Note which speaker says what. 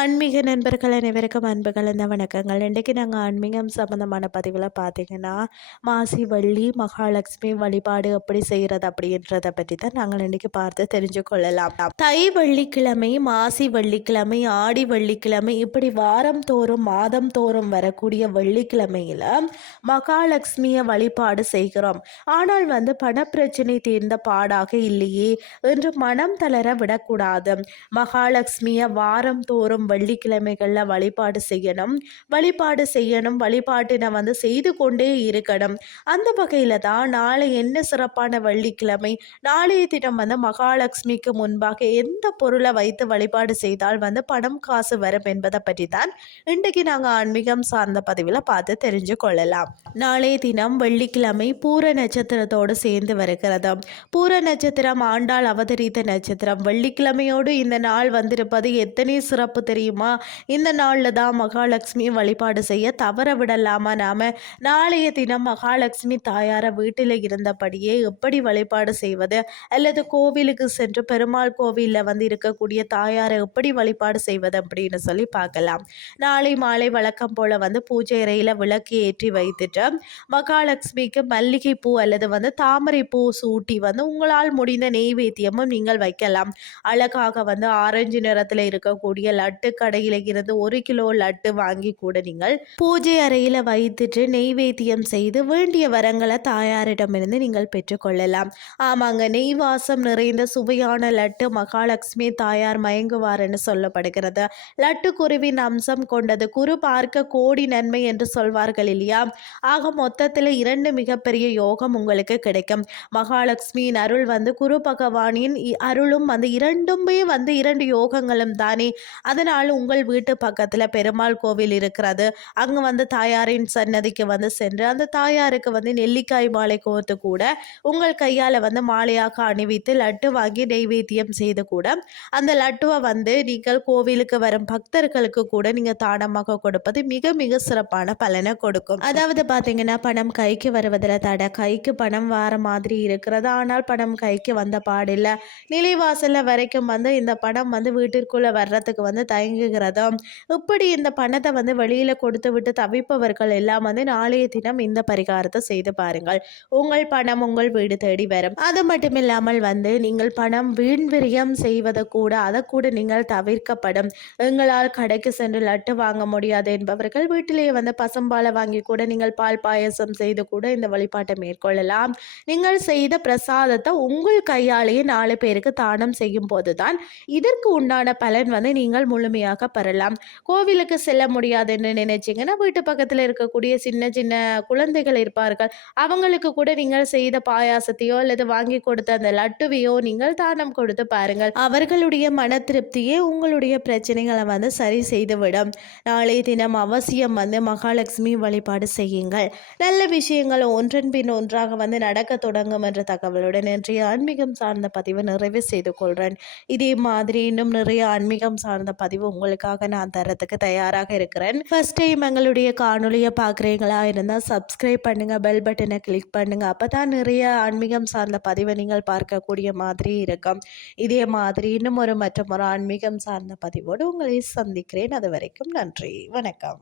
Speaker 1: ஆன்மீக நண்பர்கள் அனைவருக்கும் அன்பு கலந்த வணக்கங்கள். இன்றைக்கு நாங்கள் ஆன்மீகம் சம்மந்தமான பதிவில் பார்த்தீங்கன்னா மாசி வள்ளி மகாலட்சுமி வழிபாடு எப்படி செய்கிறது அப்படின்றத பற்றி தான் நாங்கள் இன்றைக்கி பார்த்து தெரிஞ்சு கொள்ளலாம். தை வள்ளிக்கிழமை மாசி வள்ளிக்கிழமை ஆடி வள்ளிக்கிழமை இப்படி வாரம் தோறும் மாதம் தோறும் வரக்கூடிய வள்ளிக்கிழமையில் மகாலட்சுமியை வழிபாடு செய்கிறோம். ஆனால் வந்து பணப்பிரச்சனை தீர்ந்த பாடாக இல்லையே என்று மனம் தளர விடக்கூடாது. மகாலட்சுமியை வாரம் தோறும் வெள்ளிக்கிழமைகளில் வழிபாடு செய்யணும். வழிபாடு செய்யணும். வழிபாட்டினை வந்து செய்து கொண்டே இருக்கணும். அந்த வகையில் தான் நாளை என்ன சிறப்பான வெள்ளிக்கிழமை? நாளைய தினம் வந்து மகாலட்சுமிக்கு முன்பாக எந்த பொருளை வைத்து வழிபாடு செய்தால் வந்து பணம் காசு வரும் என்பதை பற்றி தான் இன்றைக்கு நாங்கள் ஆன்மீகம் சார்ந்த பதிவில் பார்த்து தெரிஞ்சு கொள்ளலாம். நாளைய தினம் வெள்ளிக்கிழமை பூர நட்சத்திரத்தோடு சேர்ந்து வருகிறது. பூர நட்சத்திரம் ஆண்டாள் அவதரித்த நட்சத்திரம். வெள்ளிக்கிழமையோடு இந்த நாள் வந்திருப்பது எத்தனை சிறப்பு தெரியும்? இந்த நாளில் தான் மகாலட்சுமி வழிபாடு செய்ய தவற விடலாமா நாம்? நாளைய தினம் மகாலட்சுமி தாயாரை வீட்டில் இருந்தபடியே எப்படி வழிபாடு செய்வது? அல்லது கோவிலுக்கு சென்று பெருமாள் கோவிலில் வந்து இருக்கக்கூடிய தாயாரை எப்படி வழிபாடு செய்வது அப்படின்னு சொல்லி பார்க்கலாம். நாளை மாலை வழக்கம் போல் வந்து பூஜை அறையில் விளக்கு ஏற்றி வைத்துட்டு மகாலட்சுமிக்கு மல்லிகை பூ அல்லது வந்து தாமரை பூ சூட்டி வந்து உங்களால் முடிந்த நெய்வேத்தியமும் நீங்கள் வைக்கலாம். அழகாக வந்து ஆரஞ்சு நிறத்தில் இருக்கக்கூடிய லட்டு லட்டு கடையில் இருந்து ஒரு கிலோ லட்டு வாங்கி கூட நீங்கள் பூஜை அறையில் வைத்துட்டு நெய்வேத்தியம் செய்து வேண்டிய வரங்களை தாயாரிடமிருந்து நீங்கள் பெற்றுக்கொள்ளலாம். ஆமாங்க நெய் வாசம் நிறைந்த சுவையான லட்டு மகாலட்சுமி தாயார் மயங்குவார்னு சொல்லப்படுகிறது. லட்டு குருவின் அம்சம் கொண்டது குரு பார்க்க கோடி நன்மை என்று சொல்வார்கள் இல்லையா? ஆக மொத்தத்தில் இரண்டு மிகப்பெரிய யோகம் உங்களுக்கு கிடைக்கும். மகாலட்சுமியின் அருள் வந்து குரு பகவானின் அருளும் வந்து இரண்டுமே வந்து இரண்டு யோகங்களும் தானே. அதனால் நாள் உங்கள் வீட்டு பக்கத்தில் பெருமாள் கோவில் இருக்கிறது. அங்கே வந்து தாயாரின் சன்னதிக்கு வந்து சென்று அந்த தாயாருக்கு வந்து நெல்லிக்காய் மாலை கோர்த்து கூட உங்கள் கையால் வந்து மாலையாக அணிவித்து லட்டு வாங்கி நெய்வேத்தியம் செய்து கூட அந்த லட்டுவை வந்து நீங்கள் கோவிலுக்கு வரும் பக்தர்களுக்கு கூட நீங்கள் தானமாக கொடுப்பது மிக மிக சிறப்பான பலனை கொடுக்கும். அதாவது பார்த்தீங்கன்னா பணம் கைக்கு வருவதில் தடை கைக்கு பணம் வர மாதிரி இருக்கிறது. ஆனால் பணம் கைக்கு வந்த பாடில்லை. நிலைவாசலில் வரைக்கும் வந்து இந்த பணம் வந்து வீட்டிற்குள்ளே வர்றதுக்கு வந்து தயங்குகிறதோ இப்படி இந்த பணத்தை வந்து வெளியில் கொடுத்து விட்டு தவிப்பவர்கள் எல்லாம் வந்து நாளைய தினம் இந்த பரிகாரத்தை செய்து பாருங்கள். உங்கள் பணம் உங்கள் வீடு தேடி வரும். அது மட்டும் இல்லாமல் வந்து நீங்கள் பணம் வீண் விரியம் செய்வதை கூட அதை கூட நீங்கள் தவிர்க்கப்படும். எங்களால் கடைக்கு சென்று லட்டு வாங்க முடியாது என்பவர்கள் வீட்டிலேயே வந்து பசம்பாலை வாங்கி கூட நீங்கள் பால் பாயசம் செய்து கூட இந்த வழிபாட்டை மேற்கொள்ளலாம். நீங்கள் செய்த பிரசாதத்தை உங்கள் கையாலேயே நாலு பேருக்கு தானம் செய்யும் போதுதான் இதற்கு உண்டான பலன் வந்து நீங்கள் முழுமையாக முழுமையாக பெறலாம். கோவிலுக்கு செல்ல முடியாதுன்னு நினைச்சிங்கன்னா வீட்டு பக்கத்தில் இருக்கக்கூடிய சின்ன சின்ன குழந்தைகள் இருப்பார்கள். அவங்களுக்கு கூட நீங்கள் செய்த பாயாசத்தையோ அல்லது வாங்கி கொடுத்த அந்த லட்டுவையோ நீங்கள் தானம் கொடுத்து பாருங்கள். அவர்களுடைய மன திருப்தியே உங்களுடைய பிரச்சனைகளை வந்து சரி செய்துவிடும். நாளை தினம் அவசியம் வந்து மகாலட்சுமி வழிபாடு செய்யுங்கள். நல்ல விஷயங்கள் ஒன்றன் பின் ஒன்றாக வந்து நடக்க தொடங்கும் என்ற தகவலுடன் இன்றைய ஆன்மீகம் சார்ந்த பதிவு நிறைவு செய்து கொள்கிறேன் இதே மாதிரி இன்னும் நிறைய ஆன்மீகம் சார்ந்த பதிவு உங்களுக்காக நான் தரத்துக்கு தயாராக இருக்கிறேன். ஃபர்ஸ்ட் டைம் எங்களுடைய காணொலியை பார்க்குறீங்களா? இருந்தால் சப்ஸ்கிரைப் பண்ணுங்கள் பெல் பட்டனை கிளிக் பண்ணுங்கள் அப்போ தான் நிறைய ஆன்மீகம் சார்ந்த பதிவை நீங்கள் பார்க்கக்கூடிய மாதிரி இருக்கும். இதே மாதிரி இன்னும் ஒரு மற்றும் ஒரு ஆன்மீகம் சார்ந்த பதிவோடு உங்களை சந்திக்கிறேன். அது வரைக்கும் நன்றி. வணக்கம்.